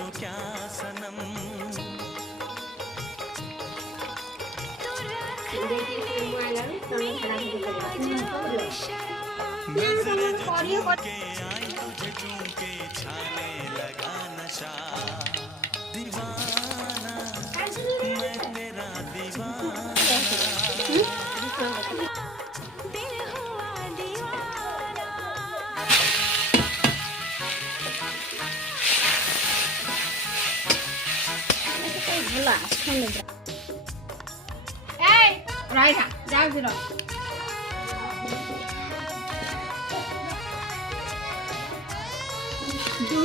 तुझको क्या सनम। नजरें जो झूम के आई तुझे झूम के छाने लगा नशा। दीवाना मैं तेरा दीवाना, दिल हुआ दीवाना। Right, down zero. Do